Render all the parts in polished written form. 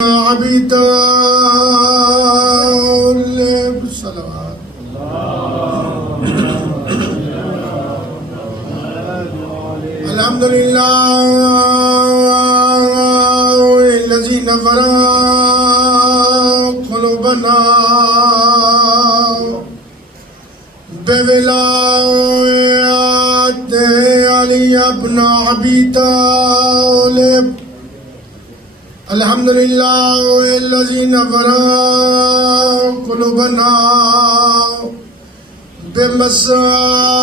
عبيدا بالصلوات الحمد لله الذي نفر قلوبنا بولاية علي بن أبي طالب. الحمد لله الذي نفر قلوبنا بمصائب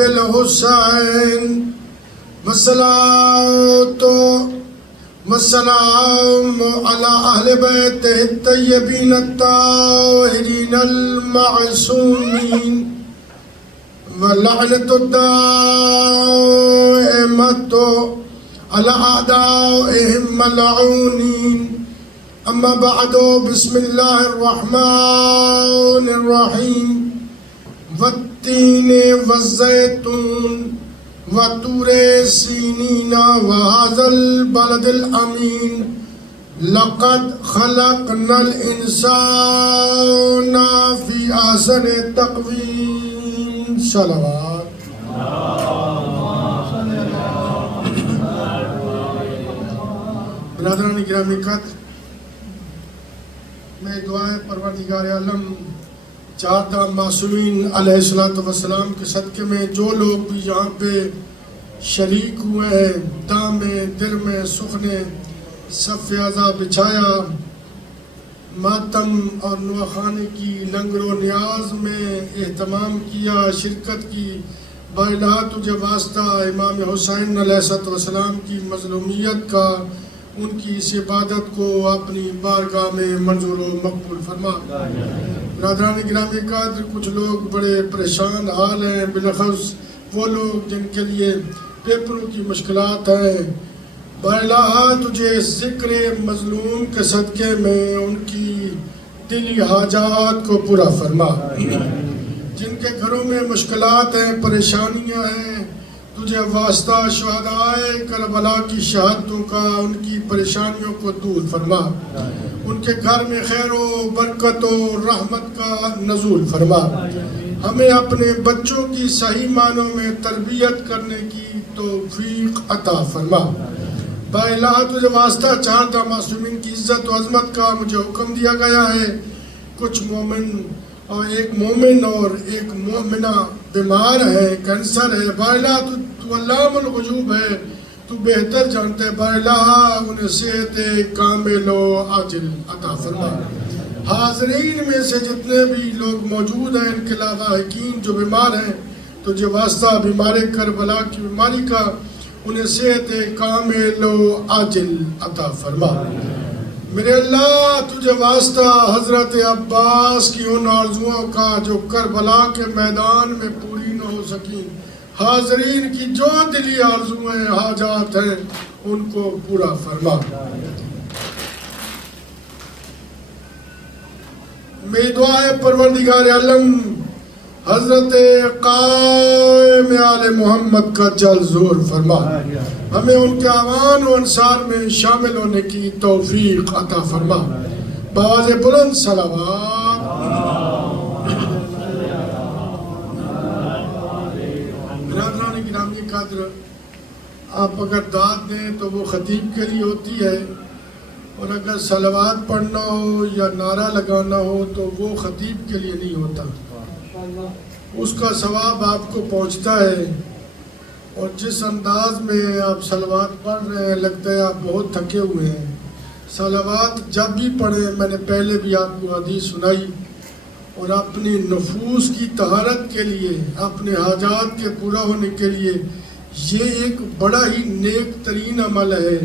الحسين. والصلاة والسلام على أهل بيته الطيبين الطاهرين المعصومين واللعنة الدائمة على أعدائهم ملعونين. أما بعد، بسم الله الرحمن الرحيم. والتين والزيتون وطور سينين وهذا البلد الأمين لقد خلقنا الإنسان في أحسن تقويم. صلوات. برادران گرامی قدر، میں دعائے پروردگار عالم چار معصومین علیہ السلام کے صدقے میں جو لوگ بھی یہاں پہ شریک ہوئے ہیں، دام میں در میں سکھ نے صف اعضا بچھایا، ماتم اور نواخانے کی لنگر و نیاز میں اہتمام کیا، شرکت کی. بااللہ تجھے واسطہ امام حسین علیہ السلام کی مظلومیت کا، ان کی اس عبادت کو اپنی بارگاہ میں منظور و مقبول فرما. برادران گرامی قدر، کچھ لوگ بڑے پریشان حال ہیں، بالخصوص وہ لوگ جن کے لیے پیپروں کی مشکلات ہیں. بااللہ تجھے ذکر مظلوم کے صدقے میں ان کی دلی حاجات کو پورا فرما. جن کے گھروں میں مشکلات ہیں، پریشانیاں ہیں، تجھے واسطہ شہدائے کربلا کی شہادتوں کا ان کی پریشانیوں کو دور فرما. ان کے گھر میں خیر و برکت و رحمت کا نزول فرما. ہمیں اپنے بچوں کی صحیح معنوں میں تربیت کرنے کی توفیق عطا فرما. بااللہ تجھے واسطہ چار معصومین کی عزت و عظمت کا مجھے حکم دیا گیا ہے. کچھ مومن اور ایک مومن اور ایک مومنہ بیمار ہے، کینسر ہے. بااللہ تو علام الغیوب ہے، تو بہتر جانتے ہے. بااللہ انہیں صحت کامل و عاجل عطا فرما. حاضرین میں سے جتنے بھی لوگ موجود ہیں، ان کے علاوہ حکیم جو بیمار ہیں، تجھے واسطہ بیمار کربلا کی بیماری کا انہیں صحت کامل و عاجل عطا فرما. میرے اللہ تجھے واسطہ حضرت عباس کی ان آرزوؤں کا جو کربلا کے میدان میں پوری نہ ہو سکیں، حاضرین کی جو دلی آرزویں حاجات ہیں، ان کو پورا فرما. میری دعا ہے پروردگار عالم حضرت قائم آل محمد کا جل ظہور فرما. ہمیں ان کے اعوان و انصار میں شامل ہونے کی توفیق عطا فرما. بآواز بلند صلوات. برادران گرامی قدر، آپ اگر داد دیں تو وہ خطیب کے لیے ہوتی ہے، اور اگر صلوات پڑھنا ہو یا نعرہ لگانا ہو تو وہ خطیب کے لیے نہیں ہوتا. اس کا ثواب آپ کو پہنچتا ہے. اور جس انداز میں آپ صلوات پڑھ رہے ہیں، لگتا ہے آپ بہت تھکے ہوئے ہیں. صلوات جب بھی پڑھیں، میں نے پہلے بھی آپ کو حدیث سنائی، اور اپنی نفوس کی طہارت کے لیے، اپنے حاجات کے پورا ہونے کے لیے یہ ایک بڑا ہی نیک ترین عمل ہے،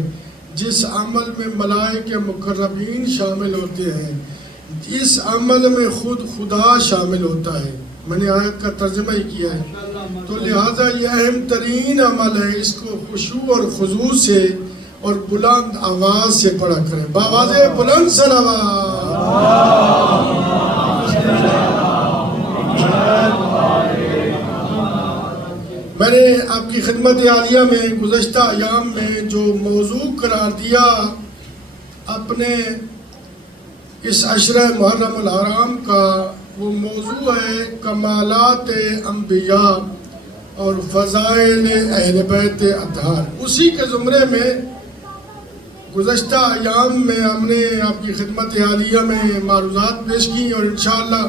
جس عمل میں ملائکہ مقربین شامل ہوتے ہیں. اس عمل میں خود خدا شامل ہوتا ہے. میں نے آیت کا ترجمہ ہی کیا ہے. تو لہٰذا یہ اہم ترین عمل ہے. اس کو خشوع اور خضوع سے اور بلند آواز سے پڑھا کریں. بآواز بلند میں نے آپ کی خدمت عالیہ میں گزشتہ ایام میں جو موضوع قرار دیا اپنے اس عشرہ محرم الحرام کا وہ موضوع ہے کمالات انبیاء اور فضائل اہل بیت اطہار۔ اسی کے زمرے میں گزشتہ ایام میں ہم نے آپ کی خدمت عالیہ میں معروضات پیش کی اور انشاءاللہ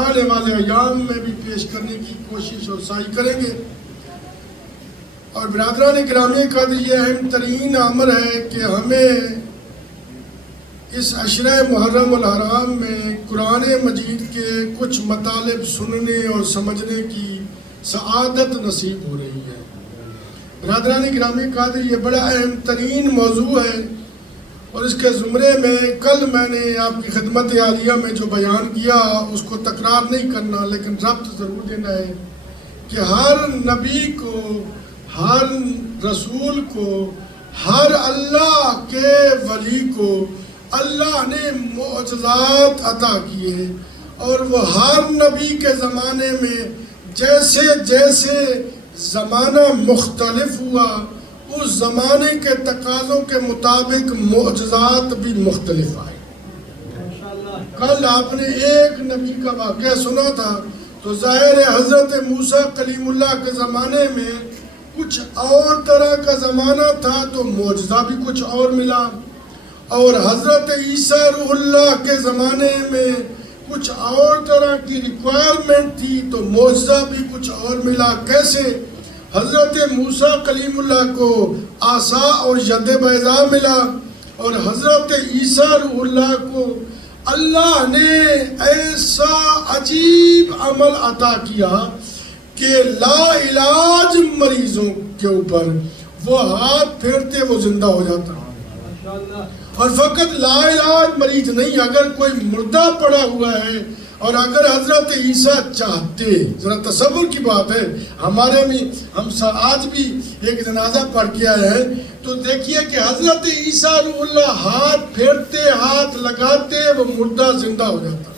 آنے والے ایام میں بھی پیش کرنے کی کوشش اور سعی کریں گے۔ اور برادران گرامی قدر یہ اہم ترین امر ہے کہ ہمیں اس عشرہ محرم الحرام میں قرآن مجید کے کچھ مطالب سننے اور سمجھنے کی سعادت نصیب ہو رہی ہے۔ برادران گرامی قدر یہ بڑا اہم ترین موضوع ہے اور اس کے زمرے میں کل میں نے آپ کی خدمت عالیہ میں جو بیان کیا اس کو تکرار نہیں کرنا، لیکن ربط ضرور دینا ہے کہ ہر نبی کو، ہر رسول کو، ہر اللہ کے ولی کو اللہ نے معجزات عطا کیے، اور وہ ہر نبی کے زمانے میں جیسے جیسے زمانہ مختلف ہوا اس زمانے کے تقاضوں کے مطابق معجزات بھی مختلف آئے۔ کل آپ نے ایک نبی کا واقعہ سنا تھا تو ظاہر حضرت موسیٰ کلیم اللہ کے زمانے میں کچھ اور طرح کا زمانہ تھا تو معجزہ بھی کچھ اور ملا، اور حضرت عیسیٰ روح اللہ کے زمانے میں کچھ اور طرح کی ریکوائرمنٹ تھی تو معجزہ بھی کچھ اور ملا۔ کیسے؟ حضرت موسیٰ کلیم اللہ کو عصا اور ید بیضاء ملا، اور حضرت عیسیٰ روح اللہ کو اللہ نے ایسا عجیب عمل عطا کیا کہ لا علاج مریضوں کے اوپر وہ ہاتھ پھیرتے وہ زندہ ہو جاتا۔ اور فقط لا علاج مریض نہیں، اگر کوئی مردہ پڑا ہوا ہے اور اگر حضرت عیسیٰ چاہتے، ذرا تصور کی بات ہے، ہمارے میں ہم آج بھی ایک جنازہ پڑھ کے آئے ہیں تو دیکھیے کہ حضرت عیسیٰ روح اللہ ہاتھ پھیرتے، ہاتھ لگاتے وہ مردہ زندہ ہو جاتا۔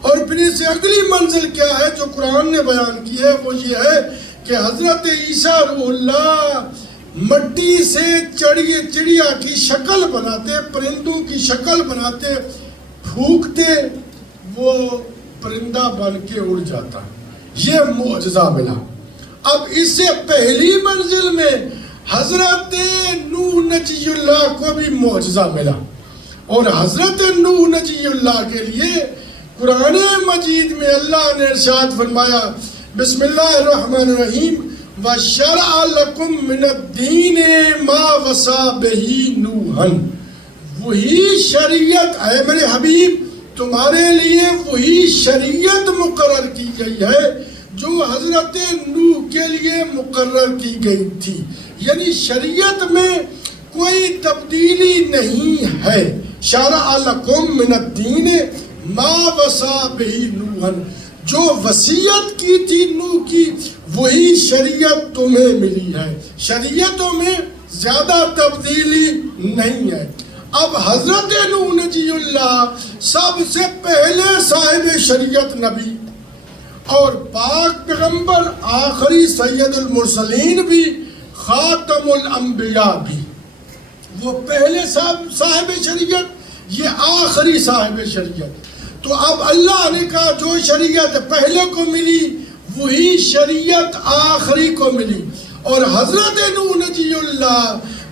اور پھر اس سے اگلی منزل کیا ہے جو قرآن نے بیان کی ہے وہ یہ ہے کہ حضرت عیسیٰ روح اللہ مٹی سے چڑیا کی شکل بناتے، پرندوں کی شکل بناتے، پھونکتے وہ پرندہ بن کے اڑ جاتا۔ یہ معجزہ ملا۔ اب اس سے پہلی منزل میں حضرت نوح نجی اللہ کو بھی معجزہ ملا، اور حضرت نوح نجی اللہ کے لیے قرآن مجید میں اللہ نے ارشاد فرمایا بسم اللہ الرحمن الرحیم وَشَرَعَ لَكُم مِّنَ الدِّينِ مَا وَصَّىٰ بِهِ نُوحًا، وہی شریعت اے میرے حبیب تمہارے لیے وہی شریعت مقرر کی گئی ہے جو حضرت نوح کے لیے مقرر کی گئی تھی، یعنی شریعت میں کوئی تبدیلی نہیں ہے۔ شَرَعَ لَكُم مِّنَ الدِّينِ مَا وَصَّىٰ بِهِ نُوحًا، جو وصیت کی تھی نوح کی وہی شریعت تمہیں ملی ہے، شریعتوں میں زیادہ تبدیلی نہیں ہے۔ اب حضرت نوح نجی اللہ سب سے پہلے صاحب شریعت نبی اور پاک پیغمبر، آخری سید المرسلین بھی، خاتم الانبیاء بھی، وہ پہلے صاحب شریعت، یہ آخری صاحب شریعت۔ تو اب اللہ نے کہا جو شریعت پہلے کو ملی وہی شریعت آخری کو ملی، اور حضرت نوح نجی اللہ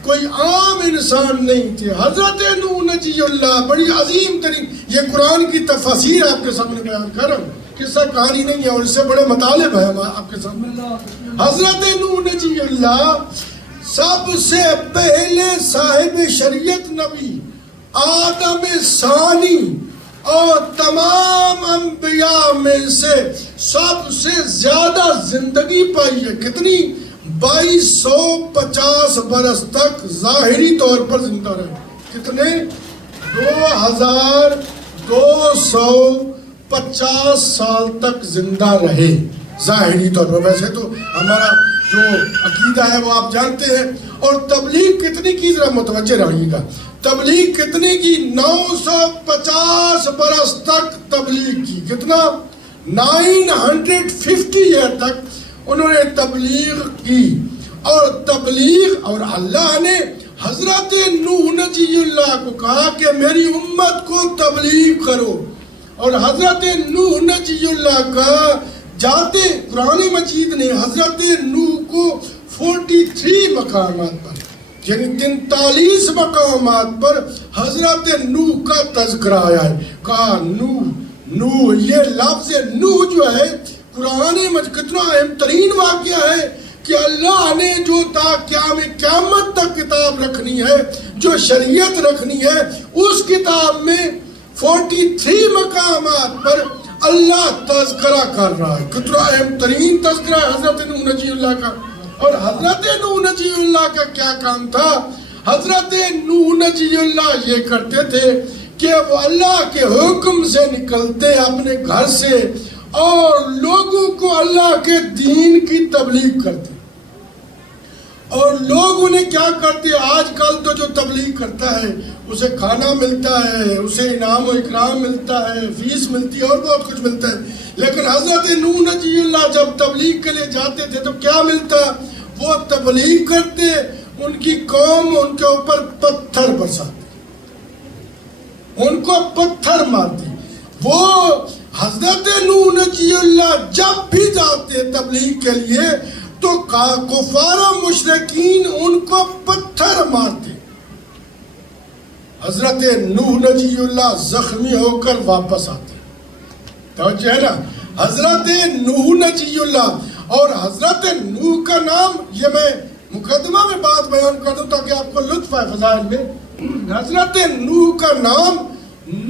کوئی عام انسان نہیں تھے۔ حضرت نوح نجی اللہ بڑی عظیم ترین، یہ قرآن کی تفسیر آپ کے سامنے بیان کر رہا ہوں، قصہ کہانی نہیں ہے، اور اس سے بڑے مطالب ہیں آپ کے سامنے۔ حضرت نوح نجی اللہ سب سے پہلے صاحب شریعت نبی، آدم ثانی، اور تمام انبیاء میں سے سب سے زیادہ زندگی پائی ہے۔ کتنی؟ 2250 برس تک ظاہری طور پر زندہ رہے۔ کتنے؟ 2250 سال تک زندہ رہے ظاہری طور پر۔ ویسے تو ہمارا جو عقیدہ ہے وہ آپ جانتے ہیں۔ اور تبلیغ کتنی کی، ذرا متوجہ رہیے گا، تبلیغ کتنے کی؟ 950 برس تک تبلیغ کی۔ کتنا؟ 950 ایئر تک انہوں نے تبلیغ کی، اور تبلیغ، اور اللہ نے حضرت نوح نجی اللہ کو کہا کہ میری امت کو تبلیغ کرو، اور حضرت نوح نجی اللہ کا جاتے قرآن مجید نے حضرت نوح کو 43 مقامات پر یعنی 43 مقامات پر حضرت نوح کا تذکرہ آیا ہے. کہا نوح یہ لفظ نوح جو ہے قرآن مجید کتنا اہم ترین واقعہ ہے کہ اللہ نے جو تا قیامت تک کتاب رکھنی ہے، جو شریعت رکھنی ہے، اس کتاب میں 43 مقامات پر اللہ تذکرہ کر رہا ہے. کتنا اہم ترین تذکرہ ہے حضرت نوح نجی اللہ کا. اور حضرت نوح نجی اللہ کا کیا کام تھا؟ حضرت نوح نجی اللہ یہ کرتے تھے کہ وہ اللہ کے حکم سے نکلتے اپنے گھر سے اور لوگوں کو اللہ کے دین کی تبلیغ کرتے. اور لوگ انہیں کیا کرتے؟ آج کل تو جو تبلیغ کرتا ہے اسے کھانا ملتا ہے، اسے انعام و اکرام ملتا ہے، فیس ملتی ہے اور بہت کچھ ملتا ہے. لیکن حضرت نوح نجی اللہ جب تبلیغ کے لیے جاتے تھے تو کیا ملتا؟ وہ تبلیغ کرتے، ان کی قوم ان کے اوپر پتھر برساتے، ان کو پتھر مارتے. وہ حضرت نوح نجی اللہ جب بھی جاتے تبلیغ کے لیے تو کفار و مشرکین ان کو پتھر مارتے. حضرت نوح نجی اللہ زخمی ہو کر واپس آتے. توجہ ہے نا، حضرت نوح نجی اللہ اور حضرت نوح کا نام، یہ میں مقدمہ میں بات بیان کر دوں تاکہ آپ کو لطف ہے فضائل میں. حضرت نوح کا نام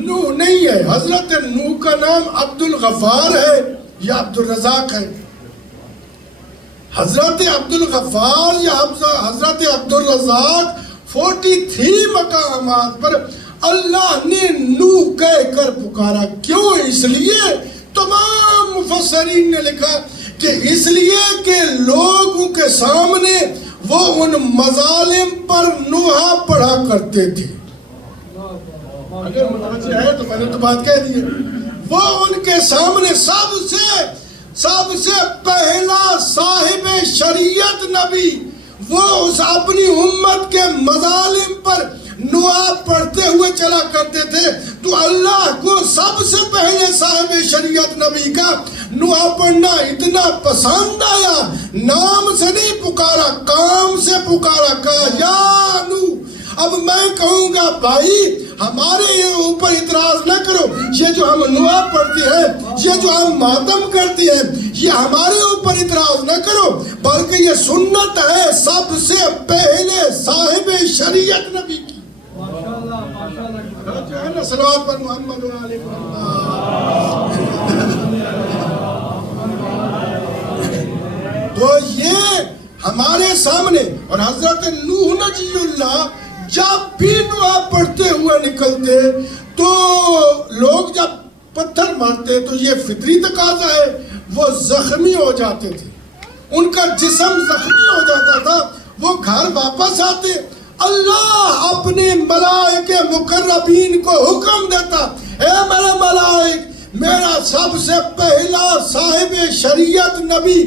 نوح نہیں ہے، حضرت نوح کا نام عبد الغفار ہے یا عبد الرزاق ہے. حضرت عبد الغفار یا حضرت عبد الرزاق 43 مقامات پر اللہ نے نوح کہہ کر پکارا. کیوں؟ اس لیے تمام مفسرین نے لکھا کہ اس لیے کہ لوگوں کے سامنے وہ ان مظالم پر نوحہ پڑھا کرتے تھے. اگر متوجہ ہے تو میں نے تو بات کہہ دی ہے. وہ ان کے سامنے سب سے پہلا صاحب شریعت نبی، وہ اس اپنی امت کے مظالم پر نوحہ پڑھتے ہوئے چلا کرتے تھے. تو اللہ کو سب سے پہلے صاحب شریعت نبی کا نوحہ پڑھنا اتنا پسند آیا، نام سے نہیں پکارا، کام سے پکارا. کہا یا نوح. اب میں کہوں گا بھائی ہمارے اوپر اعتراض نہ کرو، یہ جو ہم نوحہ پڑھتے ہیں، یہ جو ہم ماتم کرتے ہیں، یہ ہمارے اوپر اعتراض نہ کرو، بلکہ یہ سنت ہے سب سے پہلے صاحب شریعت نبی کی. جو ہے نا صلوات پر محمد و آل محمد. تو یہ ہمارے سامنے. اور حضرت نوح نجی اللہ جب بھی دعا پڑھتے ہوئے نکلتے تو لوگ جب پتھر مارتے تو یہ فطری تقاضا ہے، وہ زخمی ہو جاتے تھے، ان کا جسم زخمی ہو جاتا تھا. وہ گھر واپس آتے، اللہ اپنے ملائکہ مقربین کو حکم دیتا، اے میرے ملائک، میرا سب سے پہلا صاحب شریعت نبی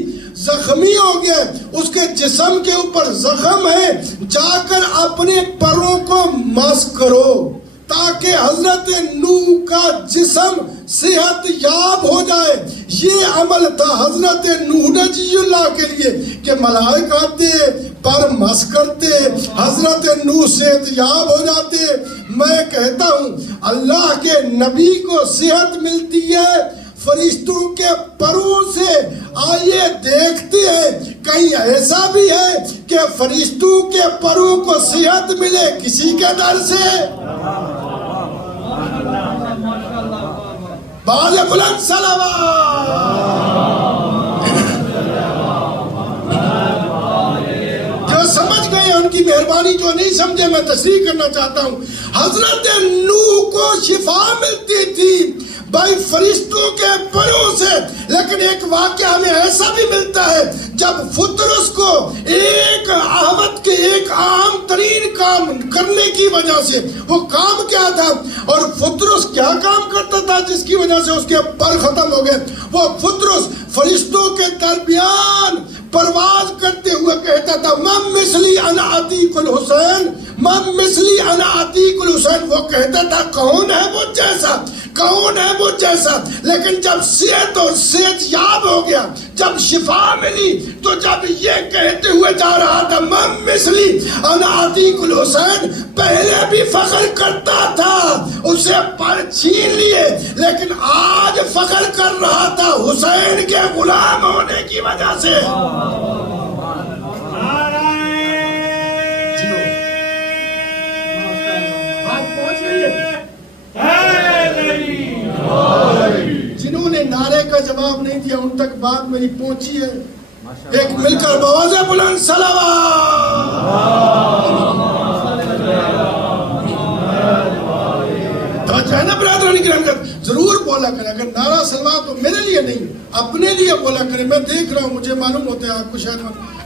زخمی ہو گیا، اس کے جسم کے اوپر زخم ہے، جا کر اپنے پروں کو مس کرو تاکہ حضرت نوح کا جسم صحت یاب ہو جائے. یہ عمل تھا حضرت نوح نجی اللہ کے لیے کہ ملائکہ آتے، پر مس کرتے، حضرت نوح صحت یاب ہو جاتے. میں کہتا ہوں اللہ کے نبی کو صحت ملتی ہے فرشتوں کے پروں سے. آئیے دیکھتے ہیں کہیں ایسا بھی ہے کہ فرشتوں کے پروں کو صحت ملے کسی کے در سے؟ باز بلند صلوات. جو سمجھ گئے ان کی مہربانی، جو نہیں سمجھے میں تصریح کرنا چاہتا ہوں. حضرت نوح کو شفا ملتی تھی بھائی فرشتوں کے پروں سے. لیکن ایک واقعہ ہمیں ایسا بھی ملتا ہے جب فطرس کو ایک احمد کے ایک عام ترین کام کرنے کی وجہ سے، وہ کام کیا تھا اور فطرس کیا کام کرتا تھا جس کی وجہ سے اس کے پر ختم ہو گئے؟ وہ فطرس فرشتوں کے درمیان پرواز کرتے ہوئے کہتا تھا من مثلی انا عتیق الحسین من مثلی انا عتیق الحسین، وہ کہتا تھا کون ہے وہ جیسا، کون ہے وہ جیسا، لیکن جب صحت اور صحت یاب ہو گیا، جب شفا ملی، تو جب یہ کہتے ہوئے جا رہا تھا من مثلی انا عتیق الحسین، پہلے بھی فخر کرتا تھا، اسے پر چھین لیے، لیکن آج فخر کر رہا تھا حسین کے غلام ہونے کی وجہ سے۔ جنہوں نے نعرے کا جواب نہیں دیا ان تک بات میری پہنچی ہے، ایک مل کر بآواز بلند صلوات۔ توجہ ہے نا برادران کرام، ضرور بولا کریں، اگر نعرہ صلوات تو میرے لیے نہیں اپنے لیے بولا کریں۔ میں دیکھ رہا ہوں، مجھے معلوم ہوتا ہے آپ کو شاید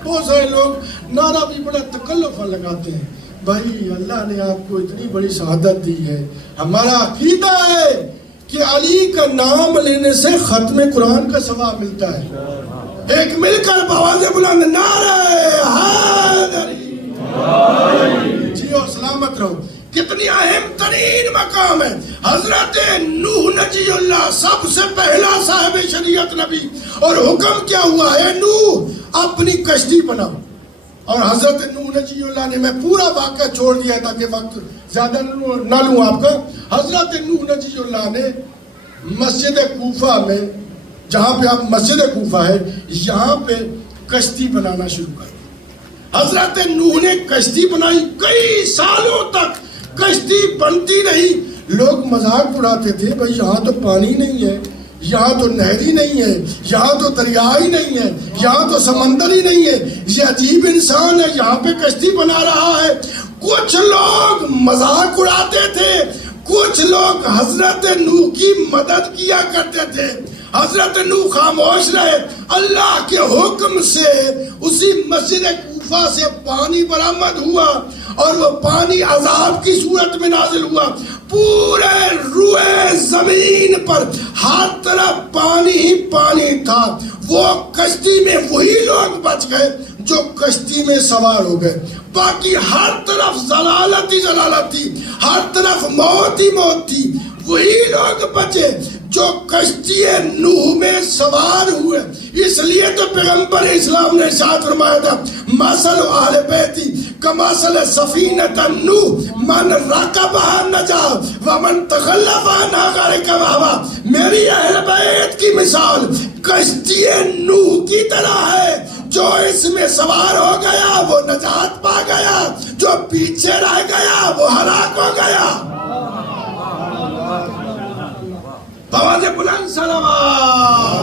بہت سارے لوگ نعرہ بھی بڑا تکلف لگاتے ہیں۔ بھائی اللہ نے آپ کو اتنی بڑی سعادت دی ہے، ہمارا عقیدہ ہے کہ علی کا نام لینے سے ختم قرآن کا ثواب ملتا ہے۔ ایک مل کر بآواز بلند نعرہ حیدری، جیو سلامت رہو۔ کتنی اہم ترین مقام ہے۔ حضرت نوح نجی اللہ سب سے پہلا صاحب شریعت نبی، اور حکم کیا ہوا ہے، نوح اپنی کشتی بناؤ۔ اور حضرت نوح نجی اللہ نے، میں پورا واقعہ چھوڑ دیا تاکہ وقت زیادہ نہ لوں آپ کا، حضرت نوح نجی اللہ نے مسجد کوفہ میں، جہاں پہ اب مسجد کوفہ ہے، یہاں پہ کشتی بنانا شروع کر دیا۔ حضرت نوح نے کشتی بنائی، کئی سالوں تک کشتی بنتی رہی۔ لوگ مذاق اڑاتے تھے، بھائی یہاں تو پانی نہیں ہے، یہاں تو نہر ہی نہیں ہے، یہاں تو دریا ہی نہیں ہے، یہاں تو سمندر ہی نہیں ہے، یہ عجیب انسان ہے، یہاں پہ کشتی بنا رہا ہے۔ کچھ لوگ مذاق اڑاتے تھے، کچھ لوگ حضرت نوح کی مدد کیا کرتے تھے۔ حضرت نوح خاموش رہے۔ اللہ کے حکم سے اسی مسجد کوفہ سے پانی برآمد ہوا، اور وہ پانی عذاب کی صورت میں نازل ہوا۔ پورے روئے زمین پر ہر طرف پانی ہی پانی تھا۔ وہ کشتی میں وہی لوگ بچ گئے جو کشتی میں سوار ہو گئے، باقی ہر طرف ضلالت ہی ضلالت تھی، ہر طرف موت ہی موت تھی۔ وہی لوگ بچے جو کشتی نوح میں سوار ہوئے۔ اس لیے تو پیغمبر اسلام نے ارشاد فرمایا تھا، مثل اہل بیتی کمثل سفینۃ نوح من رکبھا نجا ومن تخلف عنہا غرق وہوا۔ میری اہل بیت کی مثال کشتی نوح کی طرح ہے، جو اس میں سوار ہو گیا وہ نجات پا گیا، جو پیچھے رہ گیا وہ ہلاک ہو گیا۔ بآواز بلند صلوات۔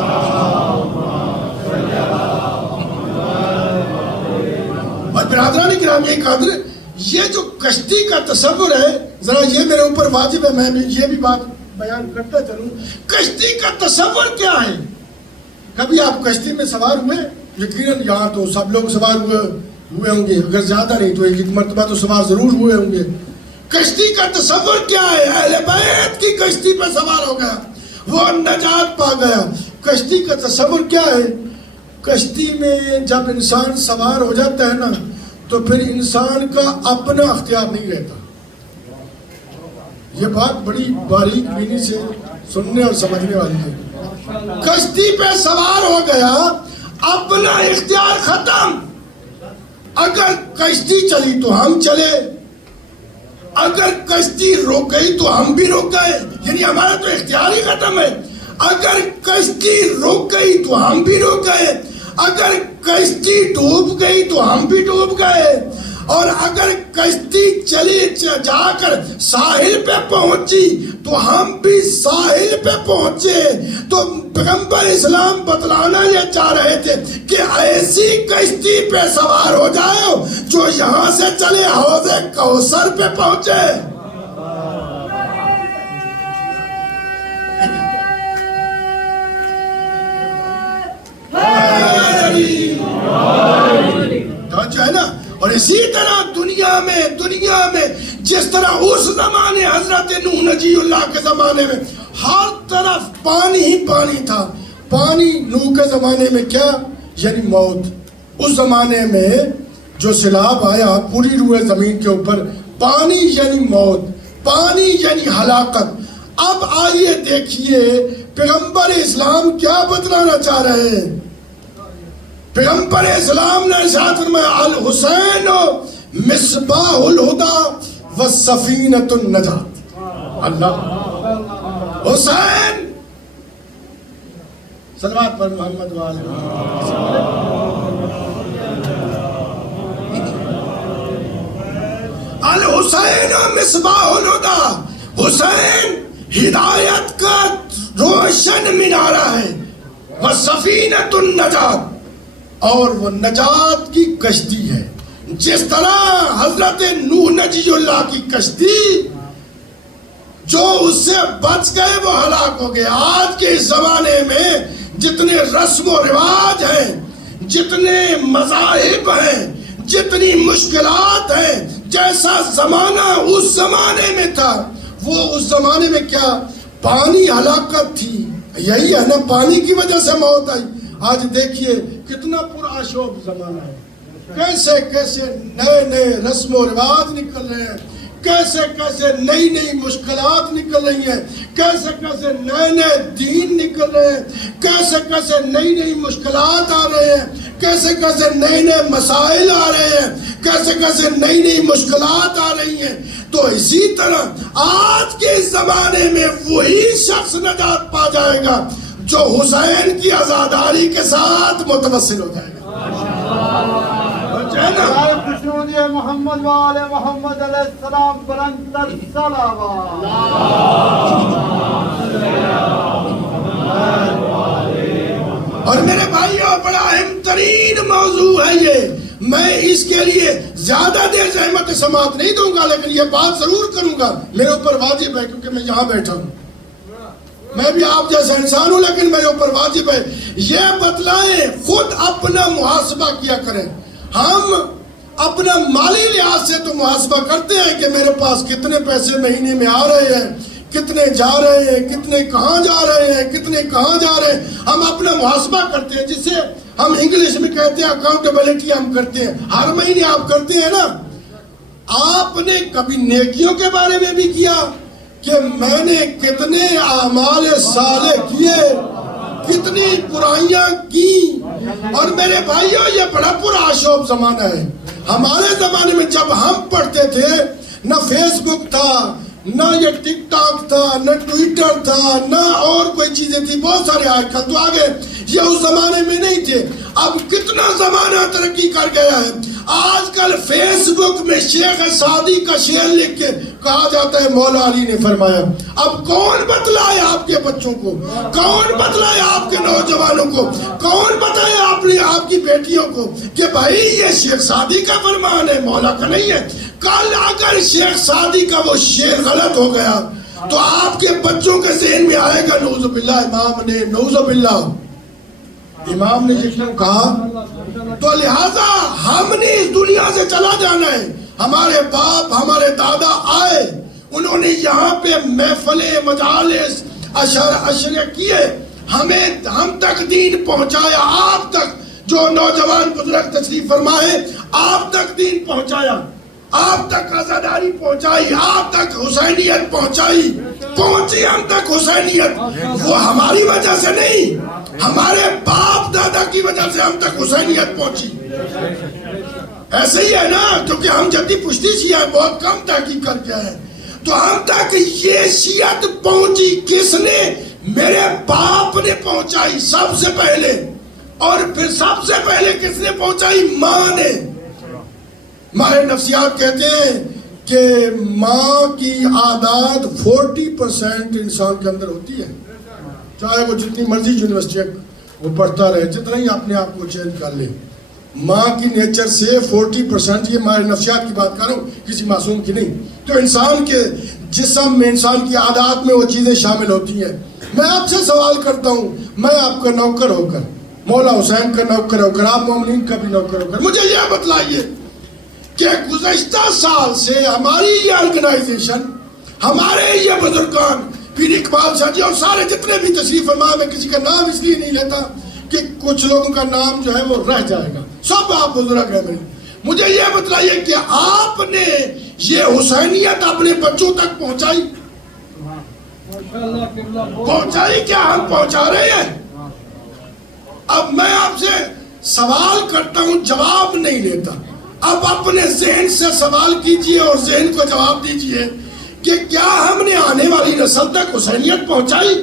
اور برادران کرام، یہ قادر، یہ جو کشتی کا تصور ہے، ذرا یہ میرے اوپر واجب ہے، میں بھی یہ بھی بات بیان کرتا چلوں۔ کشتی کا تصور کیا ہے؟ کبھی آپ کشتی میں سوار ہوئے؟ یقیناً یہاں تو سب لوگ سوار ہوئے ہوں گے، اگر زیادہ نہیں تو ایک مرتبہ تو سوار ضرور ہوئے ہوں گے۔ کشتی کا تصور کیا ہے؟ اہل بیت کی کشتی پہ سوار ہو گیا، وہ نجات پا گیا۔ کشتی کا تصور کیا ہے؟ کشتی میں جب انسان سوار ہو جاتا ہے نا، تو پھر انسان کا اپنا اختیار نہیں رہتا۔ یہ بات بڑی باریک بینی سے سننے اور سمجھنے والی ہے۔ کشتی پہ سوار ہو گیا، اپنا اختیار ختم۔ اگر کشتی چلی تو ہم چلے، اگر کشتی رک گئی تو ہم بھی رک گئے، یعنی ہمارا تو اختیار ہی ختم ہے۔ اگر کشتی رک گئی تو ہم بھی رک گئے، اگر کشتی ڈوب گئی تو ہم بھی ڈوب گئے، اور اگر کشتی چلی جا کر ساحل پہ پہنچی تو ہم بھی ساحل پہ پہنچے۔ تو پیغمبر اسلام بتلانا یہ چاہ رہے تھے کہ ایسی کشتی پہ سوار ہو جائے جو یہاں سے چلے حوض کوثر پہ پہنچے۔ ہے نا؟ اور اسی طرح دنیا میں جس طرح اس زمانے حضرت نوح نجی اللہ کے زمانے میں ہر طرف پانی ہی پانی تھا۔ پانی نوح کے زمانے میں کیا؟ یعنی موت۔ اس زمانے میں جو سیلاب آیا پوری روئے زمین کے اوپر، پانی یعنی موت، پانی یعنی ہلاکت۔ اب آئیے دیکھیے پیغمبر اسلام کیا بتلانا چاہ رہے ہیں۔ پیغمبر اسلام نے ارشاد فرمایا الحسین مصباح الہدی و سفینۃ النجات۔ اللہ حسین، صلوات پر محمد وآلہ الحسین مصباح الہدی، حسین ہدایت کا روشن مینارہ ہے، وہ سفینۃ النجات، اور وہ نجات کی کشتی ہے۔ جس طرح حضرت نوح نجی اللہ کی کشتی، جو اس سے بچ گئے وہ ہلاک ہو گئے۔ آج کے اس زمانے میں جتنے رسم و رواج ہیں، جتنے مذاہب ہیں، جتنی مشکلات ہیں، جیسا زمانہ اس زمانے میں تھا، وہ اس زمانے میں کیا پانی ہلاکت تھی، یہی ہے نا، پانی کی وجہ سے موت آئی۔ آج دیکھیے کتنا پرآشوب زمانہ ہے، کیسے کیسے نئے نئے رسم و رواج نکل رہے ہیں، کیسے کیسے نئی نئی مشکلات نکل رہی ہیں، کیسے کیسے نئے نئے دین نکل رہے ہیں، کیسے کیسے نئی نئی مشکلات آ رہے ہیں، کیسے کیسے نئے نئے مسائل آ رہے ہیں، کیسے کیسے نئی نئی مشکلات آ رہی ہیں۔ تو اسی طرح آج کے زمانے میں وہی شخص نجات پا جائے گا جو حسین کی عزاداری کے ساتھ متوسل ہو جائے گا۔ محمد وآل محمد علیہ السلام بلندر صلوات۔ اور میرے بھائیوں بڑا اہم ترین موضوع ہے یہ، میں اس کے لیے زیادہ دیر زحمت سماعت نہیں دوں گا، لیکن یہ بات ضرور کروں گا، میرے اوپر واجب ہے کیونکہ میں یہاں بیٹھا ہوں، میں بھی آپ جیسا انسان ہوں، لیکن میرے اوپر واجب ہے یہ بتلائیں، خود اپنا محاسبہ کیا کریں۔ ہم اپنا مالی لحاظ سے تو محاسبہ کرتے ہیں کہ میرے پاس کتنے پیسے مہینے میں آ رہے ہیں، کتنے جا رہے ہیں، کتنے کہاں جا رہے ہیں، کتنے کہاں جا رہے ہیں، ہم اپنا محاسبہ کرتے ہیں، جسے ہم انگلش میں کہتے ہیں اکاؤنٹیبلٹی ہم کرتے ہیں، ہر مہینے آپ کرتے ہیں نا۔ آپ نے کبھی نیکیوں کے بارے میں بھی کیا کہ میں نے کتنے اعمال صالح کیے، کتنی برائیاں کی؟ اور میرے بھائیوں یہ بڑا پرآشوب زمانہ ہے۔ ہمارے زمانے میں جب ہم پڑھتے تھے نہ فیس بک تھا، نہ یہ ٹک ٹاک تھا، نہ ٹویٹر تھا، نہ اور کوئی چیزیں تھی، بہت سارے آج کل تو آگے، یہ اس زمانے میں نہیں تھے۔ اب کتنا زمانہ ترقی کر گیا ہے، آج کل فیس بک میں شیخ سعدی کا شعر لکھ کے کہا جاتا ہے مولا علی نے فرمایا۔ اب کون بتلائے آپ کے بچوں کو، کون بتلائے آپ کے نوجوانوں کو، کون بتائے آپ کی بیٹیوں کو کہ بھائی یہ شیخ سعدی کا فرمان ہے، مولا کا نہیں ہے۔ کل اگر شیخ سعدی کا وہ شعر غلط ہو گیا تو آپ کے بچوں کے ذہن میں آئے گا نعوذ باللہ امام نے، نعوذ باللہ امام نے یہ کیوں کہا؟ تو لہٰذا ہم نے اس دنیا سے چلا جانا ہے۔ ہمارے باپ ہمارے دادا آئے، انہوں نے یہاں پہ محفلیں، مجالس، اشرے کیے، ہم تک دین پہنچایا، آپ تک جو نوجوان بزرگ تشریف فرمائے آپ تک دین پہنچایا، آپ تک عزاداری پہنچائی، آپ تک حسینیت پہنچی ہم تک حسینیت۔ وہ ہماری وجہ سے نہیں، ہمارے باپ دادا کی وجہ سے ہم تک حسینیت پہنچی۔ ایسے ہی ہے نا، کیونکہ ہم جدی پشتی شیعہ بہت کم تحقیق کر کے آئے، تو ہم تک یہ شیعت پہنچی کس نے؟ میرے باپ نے پہنچائی سب سے پہلے، اور پھر سب سے پہلے کس نے پہنچائی؟ ماں نے۔ ماہر نفسیات کہتے ہیں کہ ماں کی عادات 40% انسان کے اندر ہوتی ہے، چاہے وہ جتنی مرضی یونیورسٹی وہ پڑھتا رہے، جتنا ہی اپنے آپ کو چینج کر لے، ماں کی نیچر سے 40%، یہ ماہر نفسیات کی بات کر رہا ہوں، کسی معصوم کی نہیں۔ تو انسان کے جسم میں، انسان کی عادات میں وہ چیزیں شامل ہوتی ہیں۔ میں آپ سے سوال کرتا ہوں، میں آپ کا نوکر ہو کر، مولا حسین کا نوکر ہو کر، آپ مومنین کا بھی نوکر ہو کر، مجھے یہ بتلائیے کہ گزشتہ سال سے ہماری یہ آرگنائزیشن، ہمارے یہ بزرگان، پیر اقبال شاہ جی اور سارے جتنے بھی تشریف فرما، میں کسی کا نام اس لیے نہیں لیتا کہ کچھ لوگوں کا نام جو ہے وہ رہ جائے گا، سب آپ بزرگ ہیں میرے، مجھے یہ بتلائیے کہ آپ نے یہ حسینیت اپنے بچوں تک پہنچائی؟ پہنچائی کیا؟ ہم پہنچا رہے ہیں؟ اب میں آپ سے سوال کرتا ہوں، جواب نہیں لیتا. اب اپنے ذہن سے سوال کیجئے اور ذہن کو جواب دیجئے کہ کیا ہم نے آنے والی نسل تک حسینیت پہنچائی؟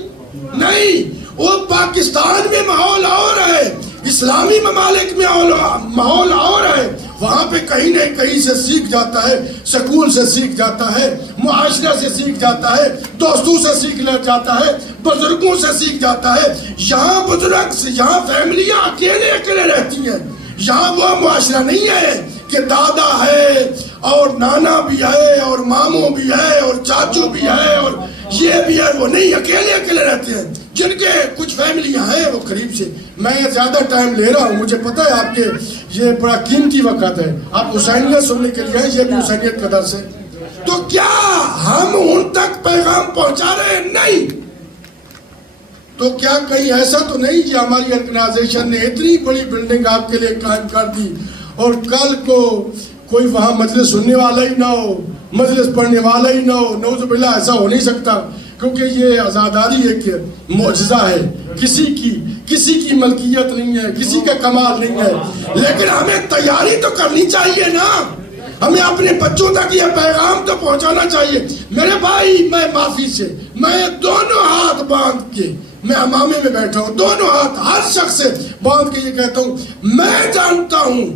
نہیں. وہ پاکستان میں ماحول اور ہے، اسلامی ممالک میں ماحول اور ہے. وہاں پہ کہیں نہ کہیں سے سیکھ جاتا ہے، سکول سے سیکھ جاتا ہے، معاشرے سے سیکھ جاتا ہے، دوستوں سے سیکھ جاتا ہے، بزرگوں سے سیکھ جاتا ہے. یہاں بزرگ، یہاں فیملیاں اکیلے رہتی ہیں. یہاں وہ معاشرہ نہیں ہے کہ دادا ہے اور نانا بھی ہے اور ماموں بھی ہے اور چاچو بھی ہے اور یہ بھی ہے. وہ نہیں، اکیلے رہتے ہیں. جن کے کچھ فیملیاں ہیں وہ قریب سے. میں زیادہ ٹائم لے رہا ہوں، مجھے پتہ ہے آپ کے یہ بڑا قیمتی وقت ہے، آپ حسینیت سننے کے لیے یہ بھی حسینیت کا درس ہے. تو کیا ہم ان تک پیغام پہنچا رہے ہیں؟ نہیں. تو کیا کہیں ایسا تو نہیں کہ ہماری آرگنائزیشن نے اتنی بڑی بلڈنگ آپ کے لیے قائم کر دی اور کل کو کوئی وہاں مجلس سننے والا ہی نہ ہو، مجلس پڑھنے والا ہی نہ ہو؟ نعوذ باللہ، ایسا ہو نہیں سکتا، کیونکہ یہ عزاداری ایک معجزہ ہے. کسی کی ملکیت نہیں ہے، کسی کا کمال نہیں ہے. لیکن ہمیں تیاری تو کرنی چاہیے نا. ہمیں اپنے بچوں تک یہ پیغام تو پہنچانا چاہیے. میرے بھائی، میں معافی سے میں دونوں ہاتھ باندھ کے، میں امامے میں بیٹھا ہوں، دونوں ہاتھ ہر شخص سے باندھ کے یہ کہتا ہوں، میں جانتا ہوں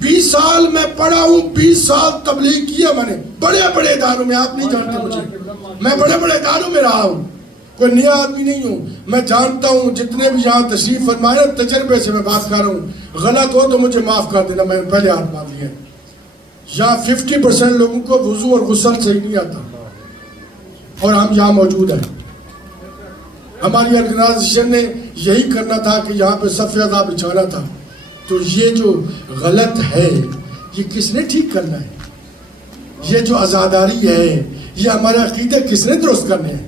20 سال میں پڑھا ہوں، 20 سال تبلیغ کیا میں نے بڑے اداروں میں. آپ نہیں جانتے مجھے، میں بڑے اداروں میں رہا ہوں، کوئی نیا آدمی نہیں ہوں. میں جانتا ہوں جتنے بھی یہاں تشریف فرمائے، تجربے سے میں بات کر رہا ہوں. غلط ہو تو مجھے معاف کر دینا، میں نے پہلے ہاتھ باندھ لیا. یہاں 50% لوگوں کو وضو اور غسل صحیح نہیں آتا اور ہم یہاں موجود ہیں. ہماری آرگنائزیشن نے یہی کرنا تھا کہ یہاں پہ صف اعضاء بچھانا تھا. تو یہ جو غلط ہے یہ کس نے ٹھیک کرنا ہے؟ یہ جو عزاداری ہے، یہ ہمارے عقیدے کس نے درست کرنے ہیں؟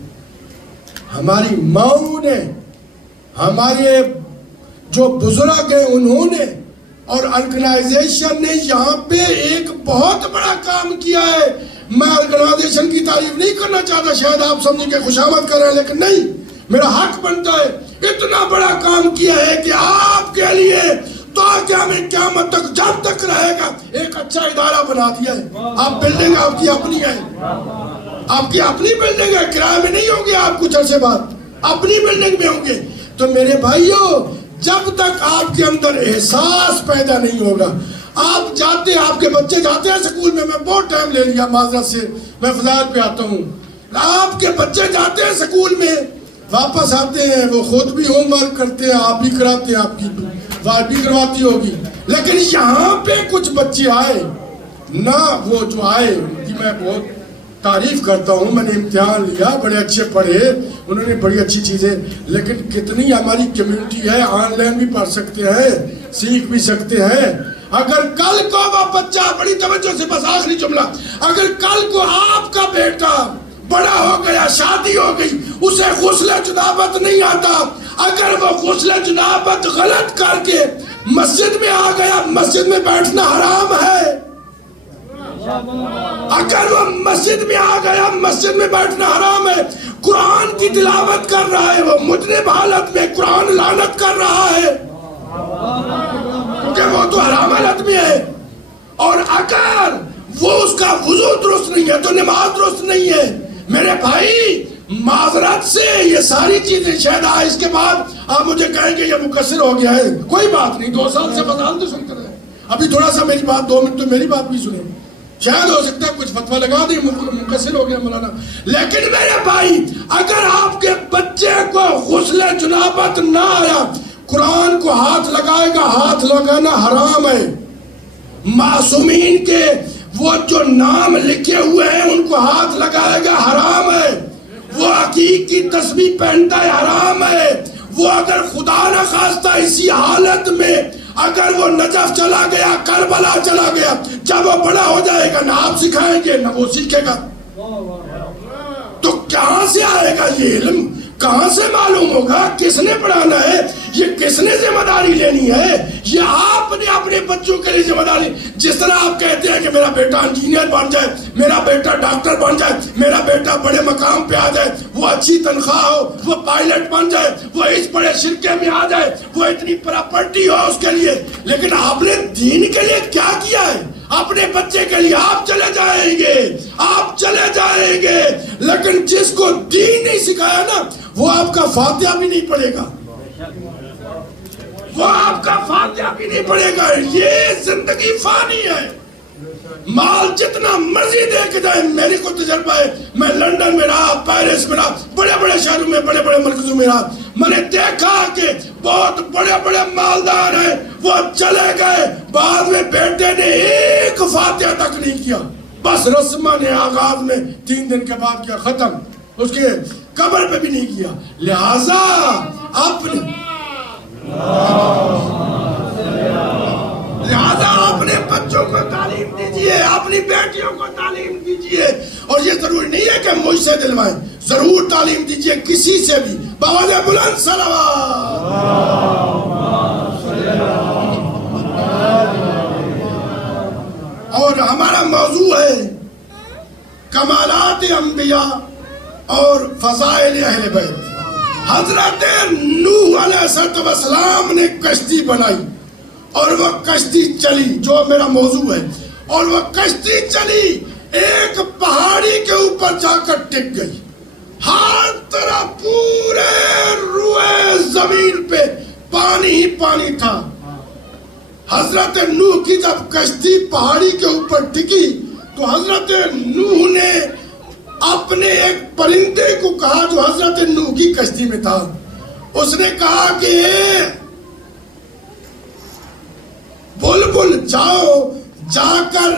ہماری ماؤں نے، ہمارے جو بزرگ ہیں انہوں نے، اور آرگنائزیشن نے یہاں پہ ایک بہت بڑا کام کیا ہے. میں آرگنائزیشن کی تعریف نہیں کرنا چاہتا، شاید آپ سمجھیں کہ خوشامد کر رہے ہیں، لیکن نہیں، میرا حق بنتا ہے. اتنا بڑا کام کیا ہے کہ آپ کے لیے تاکہ ہمیں قیامت تک جب تک رہے گا ایک اچھا ادارہ بنا دیا ہے. آپ بلڈنگ آپ کی اپنی ہے، آپ کی اپنی بلڈنگ ہے، کرائے میں نہیں ہوں گے آپ کچھ عرصے بعد، اپنی بلڈنگ میں ہوں گے. تو میرے بھائیوں، جب تک آپ کے اندر احساس پیدا نہیں ہوگا، آپ جاتے، آپ کے بچے جاتے ہیں سکول میں بہت ٹائم لے لیا معذرت سے، میں فضائل پہ آتا ہوں. آپ کے بچے جاتے ہیں سکول میں، واپس آتے ہیں، وہ خود بھی ہوم ورک کرتے ہیں، آپ بھی کراتے ہیں، آپ کی وائف بھی کرواتی ہوگی. لیکن یہاں پہ کچھ بچے آئے نہ، وہ جو آئے ان کی میں بہت تعریف کرتا ہوں. میں نے امتحان لیا، بڑے اچھے پڑھے، انہوں نے بڑی اچھی چیزیں. لیکن کتنی ہماری کمیونٹی ہے، آن لائن بھی پڑھ سکتے ہیں، سیکھ بھی سکتے ہیں. اگر کل کو وہ بچہ، بڑی توجہ سے بس آخری جملہ، اگر کل کو آپ کا بیٹا بڑا ہو گیا، شادی ہو گئی، اسے غسل جنابت نہیں آتا، اگر وہ غسل جنابت غلط کر کے مسجد میں آ گیا، مسجد میں بیٹھنا حرام ہے. اگر وہ مسجد میں آ گیا، مسجد میں بیٹھنا حرام ہے. قرآن کی تلاوت کر رہا ہے، وہ مجنب حالت میں قرآن لعنت کر رہا ہے، کیونکہ وہ تو حرام حالت میں ہے. اور اگر وہ اس کا وضو درست نہیں ہے تو نماز درست نہیں ہے. میرے بھائی، معذرت سے یہ ساری چیزیں شاید اس کے بعد آپ مجھے کہیں کہ یہ مقصر ہو گیا ہے. کوئی بات نہیں، 2 سال سے فضال تو سنتے رہے. ابھی تھوڑا سا میری بات 2 منٹ تو میری بات بھی سنیں. شاید ہو سکتا ہے کچھ فتویٰ لگا دیں، مقصر ہو گیا مولانا. لیکن میرے بھائی، اگر آپ کے بچے کو غسل جنابت نہ آیا، قرآن کو ہاتھ لگائے گا، ہاتھ لگانا حرام ہے. معصومین کے وہ جو نام لکھے ہوئے ہیں ان کو ہاتھ لگائے گا، حرام ہے. وہ عقیق کی تسبیح پہنتا ہے، حرام ہے. وہ اگر خدا نہ خواستہ اسی حالت میں اگر وہ نجف چلا گیا، کربلا چلا گیا، جب وہ بڑا ہو جائے گا، نہ آپ سکھائیں گے نہ وہ سیکھے گا. تو کہاں سے آئے گا یہ علم؟ کہاں سے معلوم ہوگا؟ کس نے پڑھانا ہے؟ یہ کس نے ذمہ داری لینی ہے؟ یہ آپ نے اپنے بچوں کے لیے ذمہ داری. جس طرح آپ کہتے ہیں کہ میرا بیٹا انجینئر بن جائے, میرا بیٹا ڈاکٹر بن جائے, میرا بیٹا بڑے مقام پہ آ جائے, وہ اچھی تنخواہ ہو, وہ پائلٹ بن جائے, وہ اس بڑے شرکے میں آ جائے, وہ اتنی پراپرٹی ہو اس کے لیے. لیکن آپ نے دین کے لیے کیا کیا ہے؟ اپنے بچے کے لیے آپ چلے جائیں گے, آپ چلے جائیں گے, لیکن جس کو دین نہیں سکھایا نا وہ آپ کا فاتحہ بھی نہیں پڑھے گا, وہ آپ کا فاتحہ بھی نہیں پڑھے گا. یہ زندگی فانی ہے. مال جتنا مرضی دے کے جائے. میری کو تجربہ ہے, میں لندن میں رہا, پیرس میں رہا, بڑے بڑے شہروں میں, بڑے بڑے مرکزوں میں رہا. میں نے دیکھا کہ بہت بڑے بڑے مالدار ہیں, وہ چلے گئے, بعد میں بیٹے نے ایک فاتحہ تک نہیں کیا, بس رسمہ نے آغاز میں 3 دن کے بعد کیا, ختم. اس کے قبر پہ بھی نہیں کیا. لہذا اپنے بچوں کو تعلیم دیجئے, اپنی بیٹیوں کو تعلیم دیجئے. اور یہ ضروری نہیں ہے کہ مجھ سے دلوائیں, ضرور تعلیم دیجئے کسی سے بھی. بآواز بلند صلوات. اور ہمارا موضوع ہے کمالات انبیاء اور فضائل اہل بیت. حضرت نوح علیہ السلام نے کشتی بنائی اور وہ کشتی چلی, جو میرا موضوع ہے, اور وہ کشتی چلی ایک پہاڑی کے اوپر جا کر ٹک گئی. ہر طرف پورے روئے زمین پہ پانی ہی پانی تھا. حضرت نوح کی جب کشتی پہاڑی کے اوپر ٹکی تو حضرت نوح نے اپنے ایک پرندے کو کہا جو حضرت نوح کی کشتی میں تھا. اس نے کہا کہ بلبل جاؤ, جا کر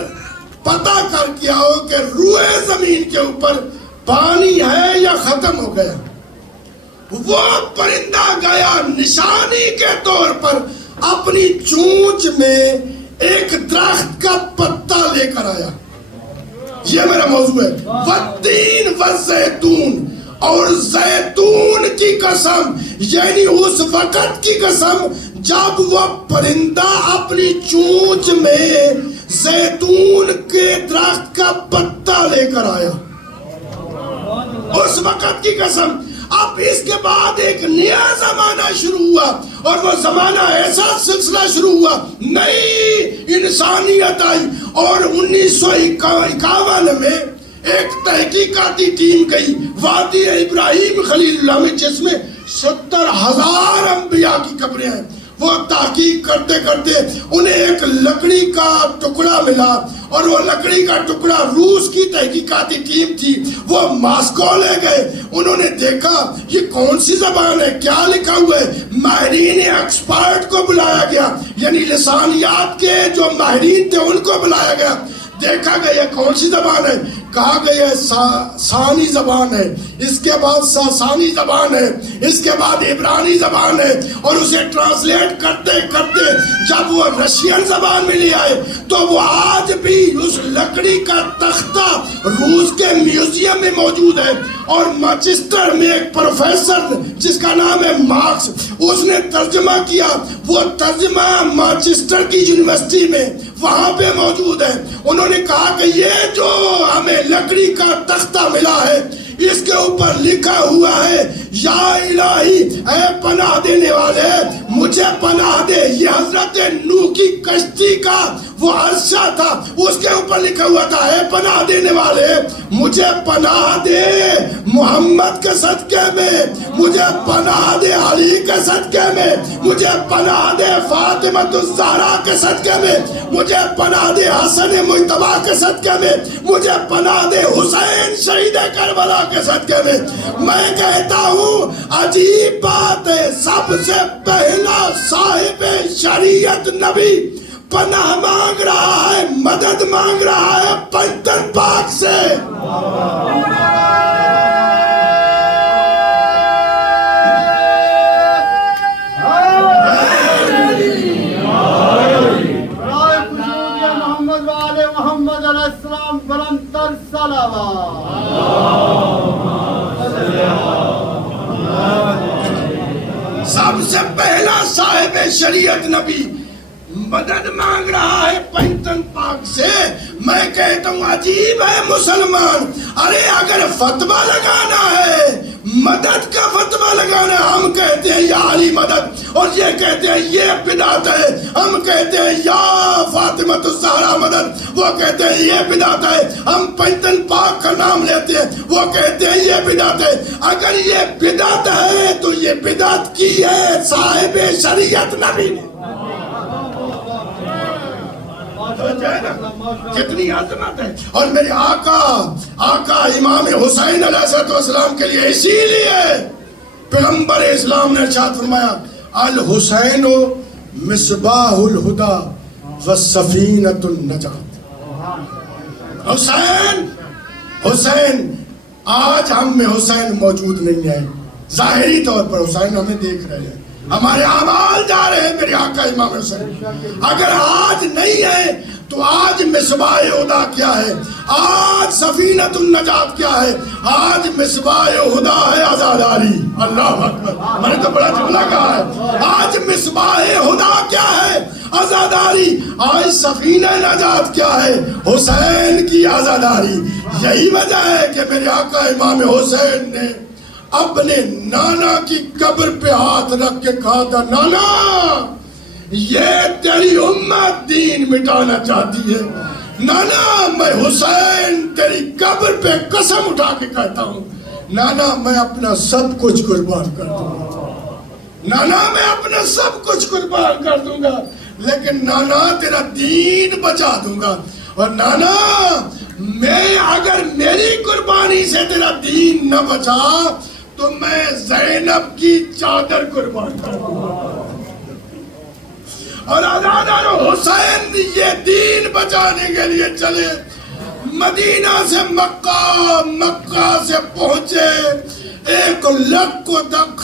پتہ کر کے آؤ کہ روئے زمین کے اوپر پانی ہے یا ختم ہو گیا. وہ پرندہ گیا, نشانی کے طور پر اپنی چونچ میں ایک درخت کا پتا لے کر آیا. یہ میرا موضوع ہے. والتین والزیتون, اور زیتون کی قسم, یعنی اس وقت کی قسم جب وہ پرندہ اپنی چونچ میں زیتون کے درخت کا پتا لے کر آیا, اس وقت کی قسم. اب اس کے بعد ایک نیا زمانہ شروع ہوا, اور وہ زمانہ ایسا سلسلہ شروع ہوا, نئی انسانیت آئی. اور 1951 میں ایک تحقیقاتی ٹیم گئی وادی ابراہیم خلیل اللہ میں, جس میں 70,000 انبیاء کی قبریں ہیں. وہ تحقیق کرتے کرتے انہیں ایک لکڑی کا ٹکڑا ملا, اور وہ لکڑی کا ٹکڑا روس کی تحقیقاتی ٹیم تھی, وہ ماسکو لے گئے. انہوں نے دیکھا یہ کون سی زبان ہے, کیا لکھا ہوا ہے. ماہرین ایکسپرٹ کو بلایا گیا, یعنی لسانیات کے جو ماہرین تھے ان کو بلایا گیا. دیکھا گیا یہ کون سی زبان ہے, کہا گیا سانی زبان ہے, اس کے بعد ساسانی زبان ہے, اس کے بعد عبرانی زبان ہے. اور اسے ٹرانسلیٹ کرتے کرتے جب وہ رشین زبان میں لے آئے تو وہ آج بھی اس لکڑی کا تختہ روس کے میوزیم میں موجود ہے. اور مانچسٹر میں ایک پروفیسر جس کا نام ہے مارکس, اس نے ترجمہ کیا. وہ ترجمہ مانچسٹر کی یونیورسٹی میں وہاں پہ موجود ہے. انہوں نے کہا کہ یہ جو ہمیں لکڑی کا تختہ ملا ہے اس کے اوپر لکھا ہوا ہے یا الہی, اے پناہ دینے والے مجھے پناہ دے. یہ حضرت نوح کی کشتی کا وہ عرصہ تھا, اس کے اوپر لکھا ہوا تھا اے پناہ دینے والے مجھے پناہ دے محمد کے صدقے میں, مجھے پناہ دے علی کے صدقے میں, مجھے پناہ دے فاطمہ الزہرا کے صدقے میں, مجھے پناہ دے حسن مجتبیٰ کے صدقے میں, مجھے پناہ دے حسین شہید کربلا کے صدقے میں. میں کہتا ہوں عجیب بات ہے, سب سے پہلا صاحب شریعت نبی پناہ مانگ رہا ہے, مدد مانگ رہا ہے پنجتن پاک سے. محمد والے محمد علیہ السلام بلند تر صلوات. سب سے پہلا صاحب شریعت نبی مدد مانگ رہا ہے پنجتن پاک سے. میں کہتا ہوں عجیب ہے مسلمان. ارے اگر فتویٰ لگانا ہے, مدد کا فتویٰ لگانا ہے, ہم کہتے ہیں یا علی مدد, اور یہ کہتے ہیں یہ بدعت ہے. ہم کہتے ہیں یا فاطمہ الزہرا مدد, وہ کہتے ہیں یہ بدعت ہے. ہم پنجتن پاک کا نام لیتے ہیں, وہ کہتے ہیں یہ بدعت ہے. اگر یہ بدعت ہے تو یہ بدعت کی ہے صاحب شریعت نبی نے. کتنی عظمت ہے. اور میرے آقا امام حسین علیہ السلام کے لیے اسی لیے پیغمبر اسلام نے ارشاد فرمایا الحسین مصباح الہدی والسفینۃ النجات. حسین آج ہم میں حسین موجود نہیں ہے. ظاہری طور پر حسین ہمیں دیکھ رہے ہیں, ہمارے اعمال جا رہے ہیں میرے آقا امام حسین. اگر آج نہیں ہے تو آج مصباح ہدا کیا ہے, آج سفینۃ النجات کیا ہے, آج مصباح ہدا ہے عزاداری. اللہ اکبر, میں نے تو بڑا جملہ کہا ہے. آج مصباح ہدا کیا ہے, عزاداری. آج سفینہ نجات کیا ہے, حسین کی عزاداری. یہی وجہ ہے کہ میرے آقا امام حسین نے اپنے نانا کی قبر پہ ہاتھ رکھ کے کہا تھا نانا یہ تیری امت دین مٹانا چاہتی ہے. نانا میں حسین تیری قبر پہ قسم اٹھا کے کہتا ہوں نانا میں اپنا سب کچھ قربان کر دوں گا. نانا میں اپنا سب کچھ قربان کر دوں گا, لیکن نانا تیرا دین بچا دوں گا. اور نانا میں اگر میری قربانی سے تیرا دین نہ بچا تو میں زینب کی چادر قربان کر دوں گا. اور آزادار حسین یہ دین بچانے کے لیے چلے, مدینہ سے مکہ سے پہنچے. 1 لکھ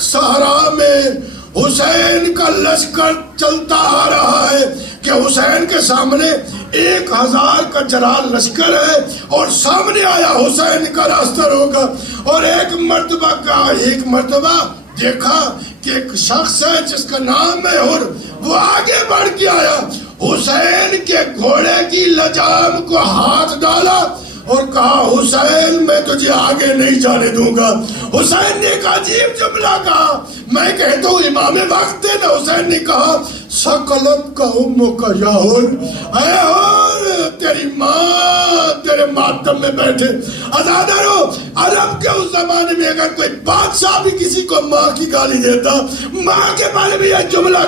صحرا میں حسین کا لشکر چلتا آ رہا ہے کہ حسین کے سامنے 1000 کا جلال لشکر ہے, اور سامنے آیا حسین کا راستہ روکا. اور ایک مرتبہ دیکھا کہ ایک شخص ہے جس کا نام ہے حر, وہ آگے بڑھ کے آیا, حسین کے گھوڑے کی لجام کو ہاتھ ڈالا اور کہا حسین میں تجھے آگے نہیں جانے دوں گا. حسین نے ایک عجیب جملہ کہا, میں کہتا ہوں امام وقت ہے نا. حسین نے کہا سکلت کا امک کا یا حر, اے حر تیری ماں تیرے ماتم میں بیٹھے. آزادارو عرب کے اس زمانے میں اگر کوئی بادشاہ بھی کسی کو ماں کی گالی دیتا, ماں کے بارے میں یہ جملہ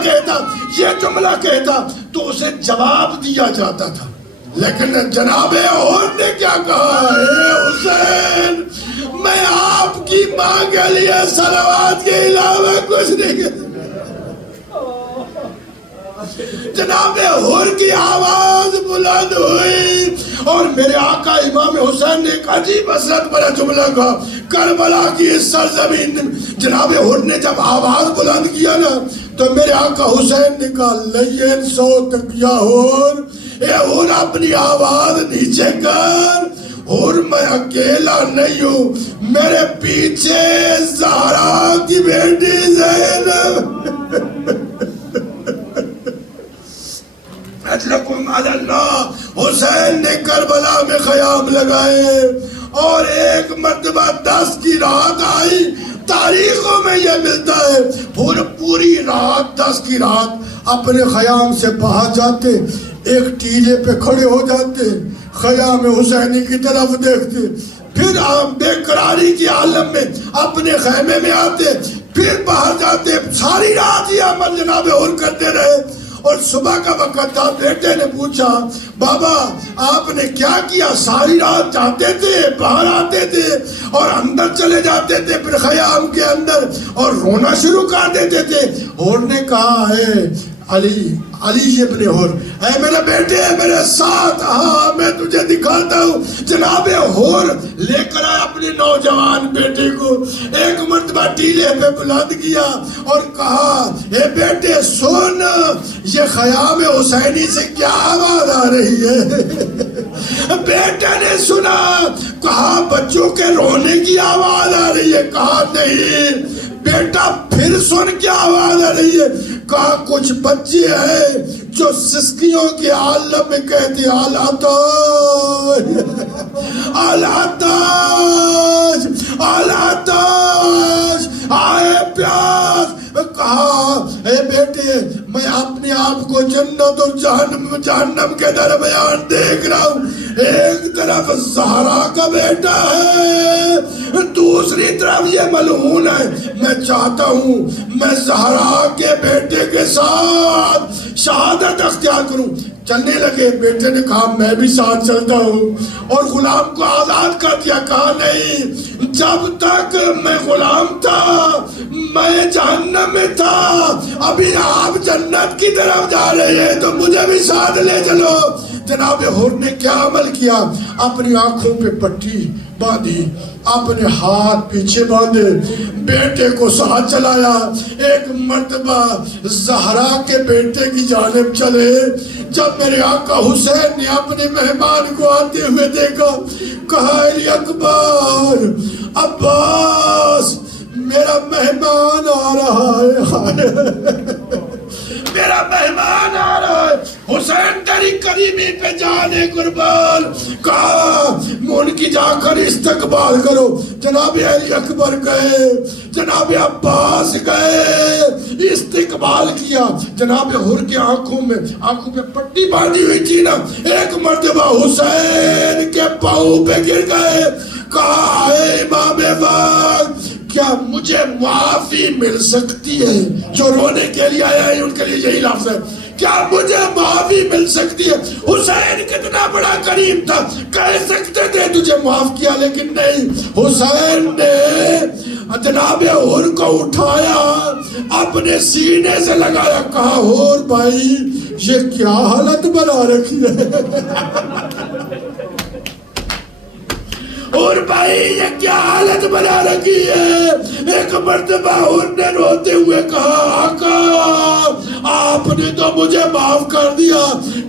کہتا تو اسے جواب دیا جاتا تھا. لیکن جناب حر نے کیا کہا, اے حسین میں آپ کی ماں کے لیے صلوات کے علاوہ کچھ نہیں کہتا. جناب حر کی آواز بلند ہوئی اور میرے آقا امام حسین نے ایک عجیب حسرت بڑا جملہ کہا. کربلا کی اس سرزمین جناب حر نے جب آواز بلند کیا نا تو میرے آقا حسین نے کہا لین صوتک یا حر, اے حر اپنی آواز نیچے کر. حر میں اکیلا نہیں ہوں, میرے پیچھے زہرا کی بیٹی زینب اجلکم علی اللہ. حسین نے کربلا میں خیام لگائے اور ایک مرتبہ 10 کی رات آئی. تاریخوں میں یہ ملتا ہے پوری رات 10 کی رات اپنے خیام سے باہر جاتے, ایک ٹیلے پہ کھڑے ہو جاتے, خیام حسینی کی طرف دیکھتے, پھر بے قراری کی عالم میں اپنے خیمے میں آتے, پھر باہر جاتے. ساری رات یہ عمل جناب حر کرتے رہے. اور صبح کا وقت تھا, بیٹے نے پوچھا بابا آپ نے کیا کیا؟ ساری رات جاتے تھے, باہر آتے تھے اور اندر چلے جاتے تھے, پھر خیام کے اندر اور رونا شروع کر دیتے تھے. حر نے کہا ہے علی ابن حر, اے میرے بیٹے میرے ساتھ, ہاں میں تجھے دکھاتا ہوں. جناب حر لے کر آئے اپنے نوجوان بیٹے کو, ایک مرتبہ ٹیلے پہ بلند کیا اور کہا اے بیٹے سن, یہ خیام حسینی سے کیا آواز آ رہی ہے؟ بیٹے نے سنا, کہا بچوں کے رونے کی آواز آ رہی ہے. کہا نہیں. بیٹا پھر سن کیا آواز آ رہی ہے؟ کہا کچھ بچے ہیں جو سسکیوں کے عالم میں کہتے العطاش العطاش العطاش، آئے پیاس، کہا اے بیٹے میں اپنے آپ کو جنت اور جہنم کے درمیان دیکھ رہا ہوں، ایک طرف زہرا کا بیٹا ہے، دوسری طرف یہ ملعون ہے، میں چاہتا ہوں میں زہرا کے بیٹے کے ساتھ شہادت اختیار کروں۔ چلنے لگے، بیٹے نے کہا میں بھی ساتھ چلتا ہوں، اور غلام کو آزاد کر دیا۔ کہا نہیں، جب تک میں غلام تھا میں جہنم میں تھا، ابھی آپ جنت کی طرف جا رہے ہیں تو مجھے بھی ساتھ لے چلو۔ جناب حور نے کیا عمل کیا؟ اپنی آنکھوں پہ پٹی باندھی، اپنے ہاتھ پیچھے باندھے، بیٹے کو ساتھ چلایا۔ ایک مرتبہ زہرا کے بیٹے کی جانب چلے، جب میرے آقا حسین نے اپنے مہمان کو آتے ہوئے دیکھا، کہا علی اکبر، عباس، میرا مہمان آ رہا ہے، میرا مہمان آ رہا ہے، حسین تیری قریبی پہ جانے قربان۔ کہا ان کی جا کر استقبال کرو۔ جناب علی اکبر گئے، جناب عباس گئے، استقبال کیا۔ جناب حر کے آنکھوں پہ پٹی باندھی ہوئی تھی نا، ایک مرتبہ حسین کے پاؤں پہ گر گئے۔ کہا اے امام وقت، کیا مجھے معافی مل سکتی ہے؟ جو رونے کے لیے آیا ہے ان کے لیے یہی لفظ ہے، کیا مجھے معافی مل سکتی ہے؟ حسین کتنا بڑا کریم تھا، کہہ سکتے تھے تجھے معاف کیا، لیکن نہیں، حسین نے جناب حور کو اٹھایا، اپنے سینے سے لگایا، کہا حور بھائی یہ کیا حالت بنا رکھی ہے، اور بھائی یہ کیا حالت بنا رکھی ہے۔ ایک مرتبہ ان نے روتے ہوئے کہا آقا آپ نے تو مجھے معاف کر دیا،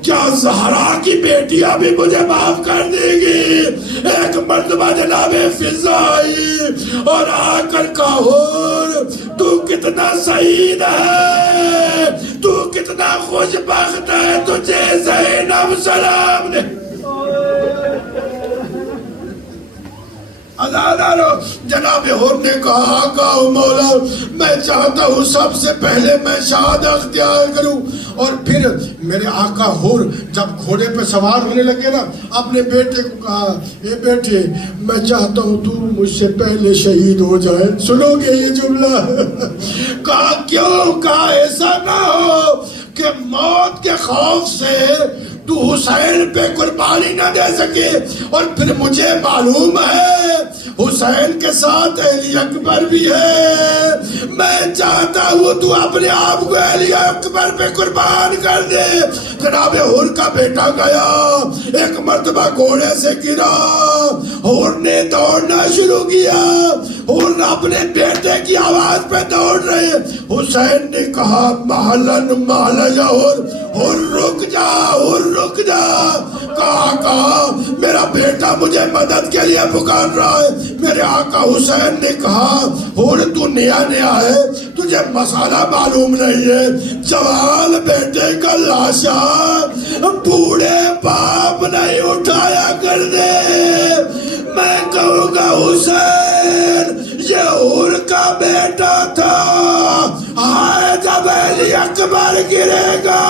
کیا زہرا کی بیٹیاں بھی مجھے معاف کر دے گی؟ ایک مرتبہ جناب فضا آئی اور آ کر کہا تو کتنا سعید ہے، تو کتنا خوش بخت ہے، تجھے زینب سلام دے۔ جناب حور نے کہا آقا و مولا میں چاہتا ہوں سب سے پہلے میں شہادت اختیار کروں۔ اور پھر میرے آقا حور جب گھوڑے پہ سوار ہونے لگے نا، اپنے بیٹے کو کہا اے بیٹے میں چاہتا ہوں تو مجھ سے پہلے شہید ہو جائے۔ سنو گے یہ جملہ؟ کہا کیوں؟ کہا ایسا نہ ہو کہ موت کے خوف سے تو حسین پہ قربانی نہ دے سکے، اور پھر مجھے معلوم ہے حسین کے ساتھ علی اکبر بھی ہے، میں چاہتا ہوں تو اپنے آپ کو علی اکبر پہ قربان کر دے۔ جناب حور کا بیٹا گیا، ایک مرتبہ گھوڑے سے گرا، حور نے دوڑنا شروع کیا، حور اپنے بیٹے کی آواز پہ دوڑ رہے۔ حسین نے کہا محلن محلن یا حور رک جا، حور رک جا۔ کہا میرا بیٹا مجھے مدد کے لیے پکار رہا ہے۔ میرے آقا حسین نے کہا حور تو نیا نیا ہے، تجھے مسئلہ معلوم نہیں ہے، جوان بیٹے کا لاشا بوڑھے باپ نہیں اٹھایا کر دے۔ میں کہوں گا حسین یہ حور کا بیٹا تھا، آئے جب علی اکبر گرے گا۔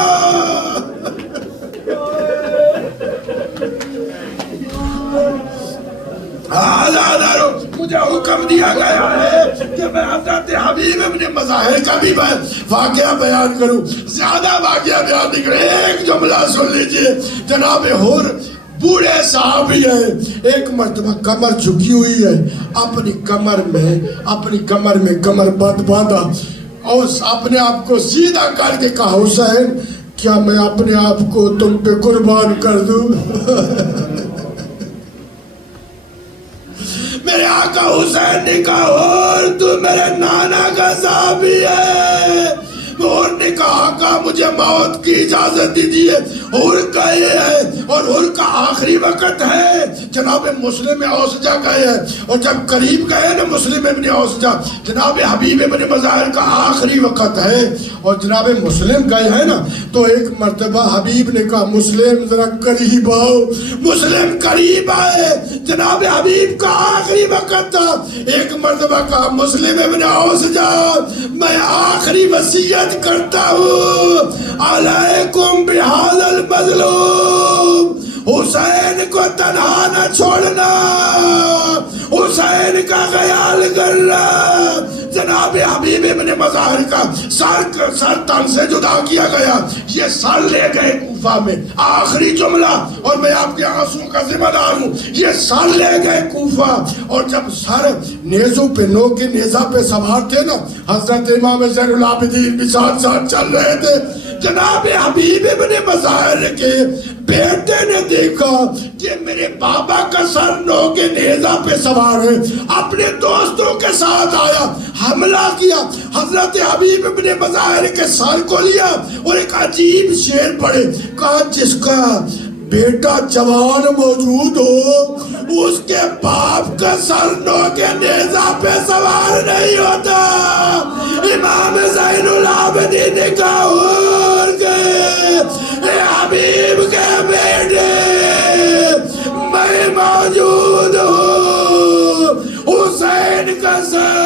مجھے حکم دیا گیا ہے کہ میں حضرت حبیب ابن مظاہر کا بھی واقعہ بیان کروں، زیادہ واقعہ بیان نہیں کریں، ایک جملہ سن لیجئے۔ جناب حور بوڑھے صحابی ہے، ایک مرتبہ کمر جھکی ہوئی ہے، اپنی کمر میں کمر بند باندھا اور اپنے آپ کو سیدھا کر کے کہا حسین کیا میں اپنے آپ کو تم پہ قربان کر دوں؟ میرے آقا حسین نے کہا اور تو میرے نانا کا صحابی ہے، اور نے کہا آقا مجھے موت کی اجازت دیجیے، حور گئے ہیں اور حور کا آخری وقت ہے۔ جناب مسلم اوسجا گئے ہیں، اور جب قریب گئے نا مسلم ابن اوسجا، جناب حبیب ابن مظاہر کا آخری وقت ہے، اور جناب مسلم گئے ہیں نا تو ایک مرتبہ حبیب نے کہا مسلم ذرا قریب آؤ، مسلم قریب آئے، جناب حبیب کا آخری وقت تھا۔ ایک مرتبہ کہا مسلم ابن اوسجا میں آخری وصیت کرتا ہوں، علیکم بہذا المظلوم، حسین کو تنہا نہ چھوڑنا، حسین کا خیال کرنا۔ جناب حبیب ابن مظاہر کا سر تن سے جدا کیا گیا، یہ سر لے گئے کوفہ میں، آخری جملہ، اور میں آپ کے آنسوں کا ذمہ دار ہوں، یہ سر لے گئے کوفہ، اور جب سر نیزوں پہ نو کے نیزہ پہ سوار تھے نا، حضرت امام زین العابدین بھی ساتھ ساتھ چل رہے تھے۔ جناب حبیب ابن مظاہر کے بیٹے نے دیکھا کہ میرے بابا کا سر نو کے نیزہ پہ سوار ہے، اپنے دوستوں کے ساتھ آیا، حملہ کیا، حضرت حبیب ابن مظاہر کے سر کو لیا اور ایک عجیب شعر پڑھے، کہا جس کا بیٹا جوان موجود ہو اس کے باپ کا سر نو کے نیزہ پہ سوار نہیں ہوتا۔ امام زین العابدین نے کہا اور گئے اے حبیب کے بیٹے میں موجود ہوں، حسین کا سر